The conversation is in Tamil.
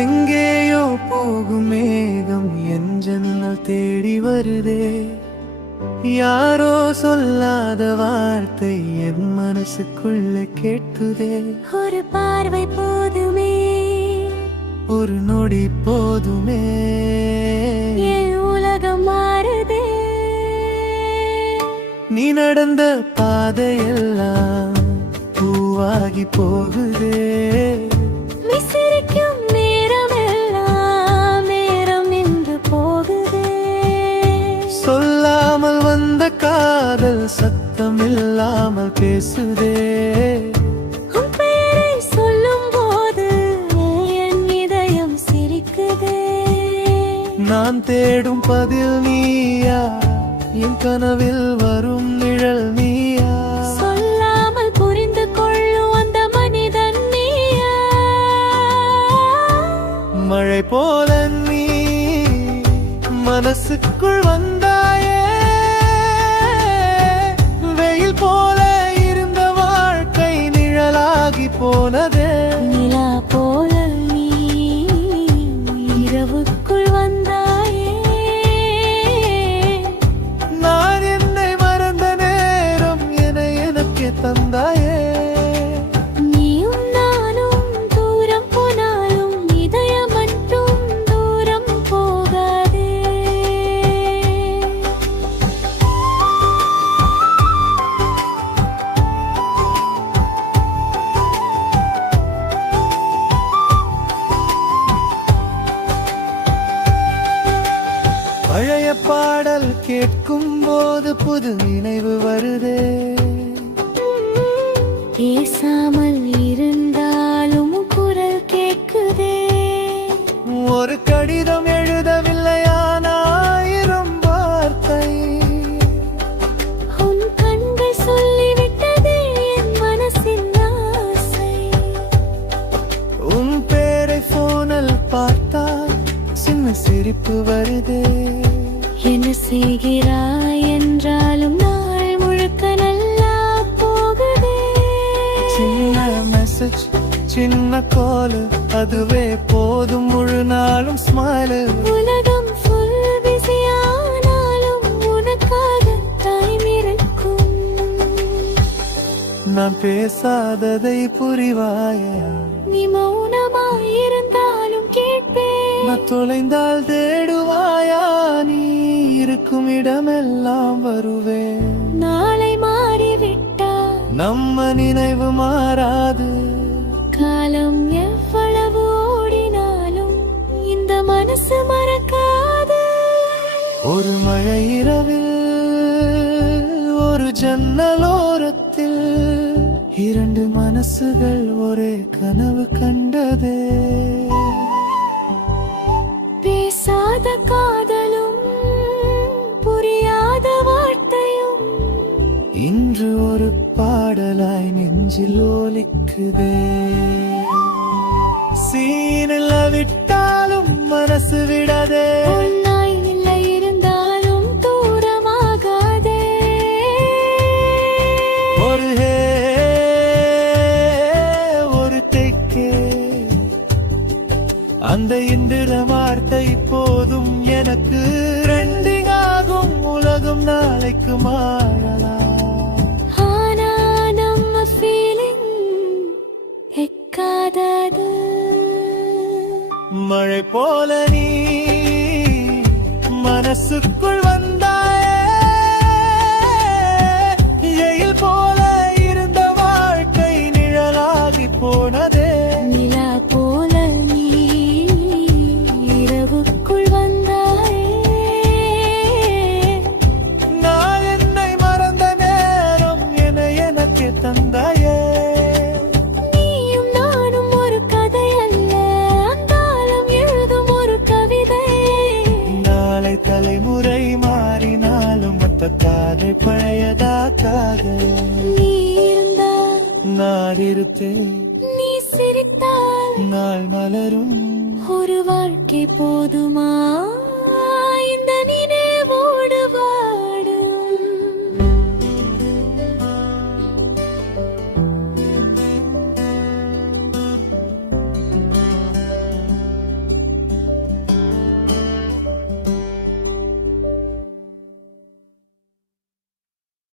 எங்கேயோ போகும் மேகம் என் ஜன்னல் தேடி வருதே. யாரோ சொல்லாத வார்த்தை என் மனசுக்குள்ள கேட்குதே. ஒரு பார்வை போதுமே, ஒரு நொடி போதுமே, என் உலகம் மாறுதே. நீ நடந்த பாதையெல்லாம் பூவாகி போகுதே. விசிறிக்கும் நேரம் எல்லாம் நேரம் என்று போகுதே. சொல்லாமல் வந்த காதல் சத்தம் இல்லாமல் பேசுதே. உன் பெயரை சொல்லும் போது என் இதயம் சிரிக்குதே. நான் தேடும் பதில் நீயா, என் கனவில் வரும் நிழல் நீயா. சொல்லாமல் புரிந்து கொள்ளும் அந்த மனிதன் நீயா. மழை போல நீ மனசுக்குள் வந்தாயே. வெயில் போல இருந்த வாழ்க்கை நிழலாகி போனதே. நிலா போல நீ இரவுக்குள் வந்தாயே. நான் என்னை மறந்த நேரம் என எனக்கு தந்தாயே. நீயும் நானும் தூரம் போனாலும் இதயம் மட்டும் தூரம் போகாதே. பழைய பாடல் கேட்கும் போது புது நினைவு வருதே. பேசாமல் இருந்தாலும் குரல் கேட்குதே. ஒரு கடிதம் எழுதவில்லையான 1000 வார்த்தை உன் கண்கள் சொல்லிவிட்டதே என் மனசின் ஆசை. உன் பேரை போனில் பார்த்தால் சின்ன சிரிப்பு வருதே. என்ன செய்கிறாய் என்றாலும் நாள் முழுக்க நல்லா போகுதே. சின்ன மெசேஜ் சின்ன கால் அதுவே போதும், முழு நாளும் ஸ்மைல். உலகம் full busy ஆனாலும் உனக்காக டைம் இருக்கும். நான் பேசாததை புரிவாயா? நீ மௌனமாயிருந்தாலும் கேட்பேன். நான் தொலைந்தால் தேடுவாயா? நீ இருக்கும் இடமெல்லாம் வருவேன். நாளை மாறிவிட்டால் நம்ம நினைவு மாறாது. காலம் எவ்வளவு ஓடினாலும் இந்த மனசு மறக்காது. ஒரு மழை இரவில் ஒரு ஜன்னலோரத்தில் 2 மனசுகள் ஒரே கனவு கண்டதே. பேசாத காதலும் புரியாத வார்த்தையும் இன்று ஒரு பாடலாய் நெஞ்சில் ஒலிக்குதே. சீனில் விட்டாலும் மனசு விடாதே. ஒன்னாய் இல்லை இருந்தாலும் தூரமாகாதே. ஒரு ஹே ஒரு தெக்கே அந்த இந்திர வார்த்தை போதும் எனக்கு. ட்ரெண்டிங் ஆகும் உலகம் நாளைக்கு மாறலாம். ஆனா நம்ம ஃபீலிங் எக்காதது. மழை போல நீ மனசுக்குள் வந்தாயே. வெயில் போல இருந்த வாழ்க்கை நிழலாகி போனதே. நிலா போல நீ இரவுக்குள் வந்தாயே. நான் என்னை மறந்த நேரம் என எனக்கு தந்தாயே. நீயும் நானும் ஒரு கதை அல்ல, அங்காலம் எழுதும் ஒரு கவிதை. நாளை தலைமுறை மாறினாலும் மொத்த காதை பழையதாக்காக. நீ இருந்தால் நான் இருப்பேன், நீ சிரித்தால் நாள் மலரும். ஒரு வாழ்க்கை போதுமா?